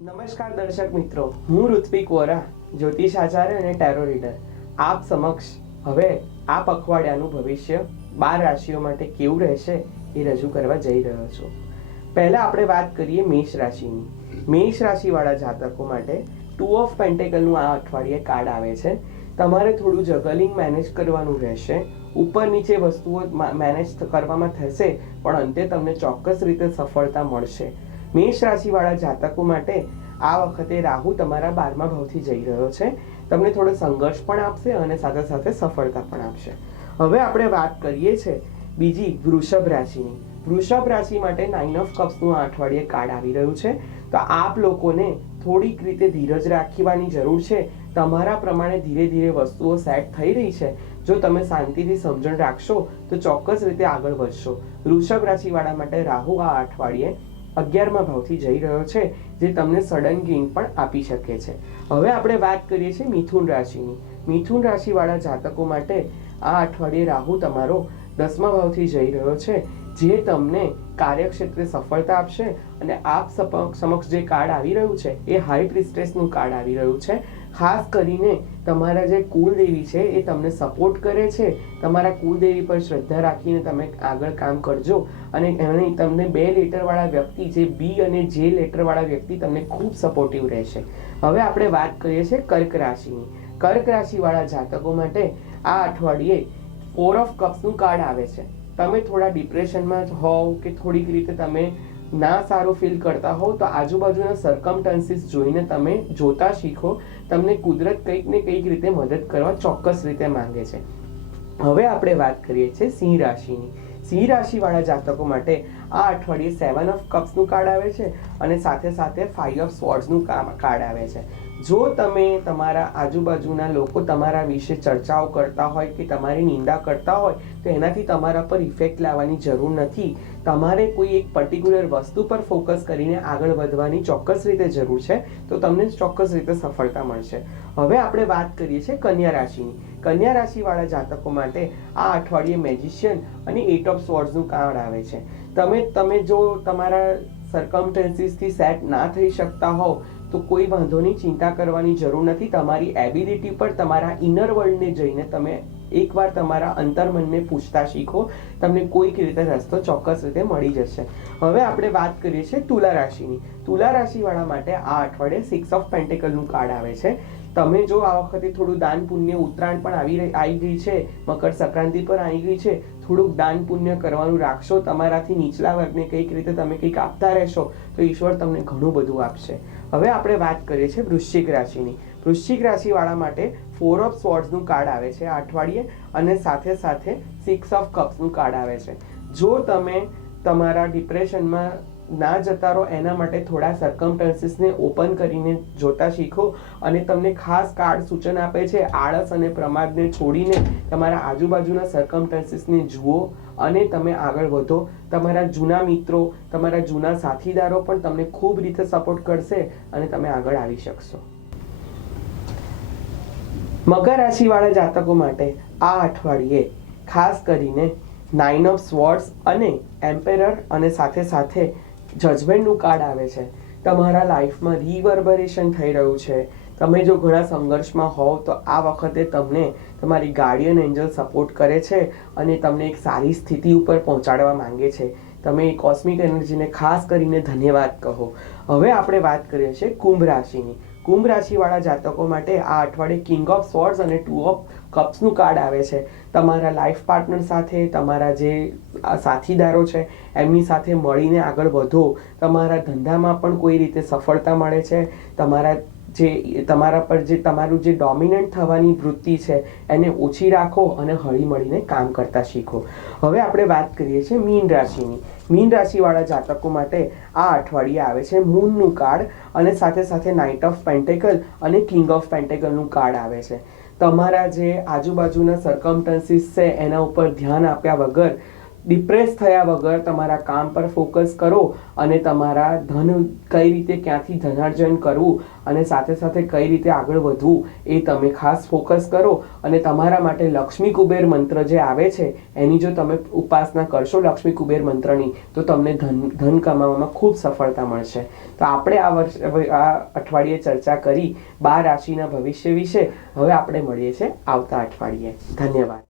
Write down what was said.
નમસ્કાર દર્શક મિત્રો, હું ઋત્વિક વોરા, જ્યોતિષ આચાર્ય અને ટેરો રીડર આપ સમક્ષ હવે આ પખવાડિયાનું ભવિષ્ય 12 રાશિઓ માટે કેવું રહેશે એ રજૂ કરવા જઈ રહ્યો છું. પહેલા આપણે વાત કરીએ મેષ રાશિની. મેષ રાશિવાળા જાતકો માટે 2 ઓફ પેન્ટેકલનું આ અઠવાડિયે કાર્ડ આવે છે. તમારે થોડું જગલિંગ મેનેજ કરવાનું રહેશે. ઉપર નીચે વસ્તુઓ મેનેજ કરવામાં થશે, પણ અંતે તમને ચોક્કસ રીતે સફળતા મળશે. મેષ રાશિવાળા જાતકો માટે આ વખતે રાહુ તમારા 12મા ભાવથી જઈ રહ્યો છે. તમને થોડો સંઘર્ષ પણ આપશે અને સાથે સાથે સફળતા પણ આપશે. હવે આપણે વાત કરીએ છીએ બીજી વૃષભ રાશિની. વૃષભ રાશિ માટે 9 ઓફ કપ્સનું આ અઠવાડિયે કાર્ડ આવી રહ્યું છે. તો આપ લોકોને થોડીક રીતે ધીરજ રાખવાની જરૂર છે. તમારા પ્રમાણે ધીરે ધીરે વસ્તુઓ સેટ થઈ રહી છે. જો તમે શાંતિથી સમજણ રાખશો તો ચોક્કસ રીતે આગળ વધશો. વૃષભ રાશિવાળા માટે રાહુ આ અઠવાડિયે 11મા ભાવથી જઈ રહ્યો છે, જે તમને સડન ગેઇન પણ આપી શકે છે. હવે આપણે વાત કરીએ છીએ મિથુન રાશિની. મિથુન રાશિવાળા જાતકો માટે આ અઠવાડિયે રાહુ તમારો 10મા ભાવથી જઈ રહ્યો છે, જે તમને કાર્યક્ષેત્રે સફળતા આપશે. અને આપ સમક્ષ જે કાર્ડ આવી રહ્યું છે એ હાઈ પ્રિસ્ટેસનું કાર્ડ આવી રહ્યું છે. ખાસ કરીને તમારા જે કુળદેવી છે એ તમને સપોર્ટ કરે છે. તમારા કુળદેવી પર શ્રદ્ધા રાખીને તમે આગળ કામ કરજો. અને એને તમને 2 લેટરવાળા વ્યક્તિ, જે બી અને જે લેટરવાળા વ્યક્તિ તમને ખૂબ સપોર્ટિવ રહેશે. હવે આપણે વાત કરીએ છીએ કર્ક રાશિની. કર્ક રાશિવાળા જાતકો માટે આ અઠવાડિયે 4 ઓફ કપ્સનું કાર્ડ આવે છે. તમે થોડા ડિપ્રેશનમાં હોવ કે થોડીક રીતે તમે ના સારું ફીલ કરતા હોવ તો આજુબાજુના સર્કમસ્ટન્સીસ જોઈને તમે જોતા શીખો. તમને કુદરત કંઈક ને કંઈક રીતે મદદ કરવા ચોક્કસ રીતે માંગે છે. હવે આપણે વાત કરીએ છીએ સિંહ રાશિની. સિંહ રાશિવાળા જાતકો માટે આ અઠવાડિયે 7 ઓફ કપ્સનું કાર્ડ આવે છે અને સાથે સાથે 5 ઓફ સ્વોર્ડ્સનું કાર્ડ આવે છે. જો તમે તમારા આજુબાજુના લોકો તમારા વિશે ચર્ચાઓ કરતા હોય કે તમારી નિંદા કરતા હોય તો એનાથી તમારા પર ઇફેક્ટ લાવવાની જરૂર નથી. તમારે કોઈ એક પર્ટિક્યુલર વસ્તુ પર ફોકસ કરીને આગળ વધવાની ચોક્કસ રીતે જરૂર છે, તો તમને ચોક્કસ રીતે સફળતા મળશે. હવે આપણે વાત કરીએ છીએ કન્યા રાશિની. કન્યા રાશિવાળા જાતકો માટે આ અઠવાડિયે મેજિશિયન અને 8 ઓફ સ્વોર્ડ્સનું કાર્ડ આવે છે. તમે જો તમારા સર્કમસ્ટન્સીસથી સેટ ના થઈ શકતા હોવ તો કોઈ વાંધો નહીં, ચિંતા કરવાની જરૂર નથી. તમારી એબિલિટી પર, તમારા ઇનર વર્લ્ડને જઈને તમે એકવાર તમારા અંતર્મનને પૂછતા શીખો. તમને કોઈક રીતે રસ્તો ચોક્કસ રીતે મળી જશે. હવે આપણે વાત કરીએ છીએ તુલા રાશિની. તુલા રાશિવાળા માટે આ અઠવાડિયે 6 ઓફ પેન્ટેકલનું કાર્ડ આવે છે. તમે જો આ વખતે થોડું દાન પુણ્ય, ઉત્તરાયણ પણ આવી ગઈ છે, મકર સંક્રાંતિ પર આવી ગઈ છે, થોડુંક દાન પુણ્ય કરવાનું રાખશો. તમારાથી નીચલા વર્ગને કંઈક રીતે તમે કંઈક આપતા રહેશો તો ઈશ્વર તમને ઘણું બધું આપશે. હવે આપણે વાત કરીએ છીએ વૃશ્ચિક રાશિની. વૃશ્ચિક રાશિવાળા માટે 4 ઓફ સ્વોર્ડ્સનું કાર્ડ આવે છે આ અઠવાડિયે અને સાથે સાથે 6 ઓફ કપ્સનું કાર્ડ આવે છે. જો તમે તમારા ડિપ્રેશનમાં ના જતા રહો એના માટે થોડા સર્કમસ્ટન્સીસને ઓપન કરીને જોતા શીખો. અને તમને ખાસ કાર્ડ સૂચન આપે છે આળસ અને પ્રમાદને છોડીને તમારા આજુબાજુના સર્કમસ્ટન્સીસને જુઓ અને તમે આગળ વધો. તમારા જૂના મિત્રો, તમારા જૂના સાથીદારો પણ તમને ખૂબ રીતે સપોર્ટ કરશે અને તમે આગળ આવી શકશો. મકર રાશિવાળા જાતકો માટે આ અઠવાડિયે ખાસ કરીને 9 ઓફ સ્વોર્ડ્સ અને એમ્પેરર અને સાથે સાથે જજમેન્ટનું કાર્ડ આવે છે. તમારા લાઈફમાં રિવર્બરેશન થઈ રહ્યું છે. તમે જો ઘણા સંઘર્ષમાં હોવ તો આ વખતે તમને તમારી ગાર્ડિયન એન્જલ સપોર્ટ કરે છે અને તમને એક સારી સ્થિતિ ઉપર પહોંચાડવા માંગે છે. તમે કોસ્મિક એનર્જીને ખાસ કરીને ધન્યવાદ કહો. હવે આપણે વાત કરીએ છીએ કુંભ રાશિની. કુંભ રાશિવાળા જાતકો માટે આ અઠવાડિયે કિંગ ઓફ સ્વોર્ડ્સ અને 2 ઓફ કપ્સનું કાર્ડ આવે છે. તમારા લાઈફ પાર્ટનર સાથે, તમારા જે સાથીદારો છે એમની સાથે મળીને આગળ વધો. તમારા ધંધામાં પણ કોઈ રીતે સફળતા મળે છે. તમારા પર જે તમારું જે ડોમિનન્ટ થવાની વૃત્તિ છે એને ઓછી રાખો અને હળી મળીને કામ કરતા શીખો. હવે આપણે વાત કરીએ છીએ મીન રાશિની. મીન રાશિવાળા જાતકો માટે આ અઠવાડિયે આવે છે મૂનનું કાર્ડ અને સાથે સાથે નાઇટ ઓફ પેન્ટેકલ અને કિંગ ઓફ પેન્ટેકલનું કાર્ડ આવે છે. તમારા જે આજુબાજુના સર્કમસ્ટન્સીસ છે એના ઉપર ધ્યાન આપ્યા વગર ડિપ્રેસ થયા વગર તમારા કામ પર ફોકસ કરો અને તમારા ધન કઈ રીતે ક્યાંથી ધનાર્જન કરવું અને સાથે સાથે કઈ રીતે આગળ વધવું એ તમે ખાસ ફોકસ કરો. અને તમારા માટે લક્ષ્મી કુબેર મંત્ર જે આવે છે એની જો તમે ઉપાસના કરશો લક્ષ્મી કુબેર મંત્રની, તો તમને ધન કમાવામાં ખૂબ સફળતા મળશે. તો આપણે આ અઠવાડિયે ચર્ચા કરી 12 રાશિના ભવિષ્ય વિશે. હવે આપણે મળીએ છીએ આવતા અઠવાડિયે. ધન્યવાદ.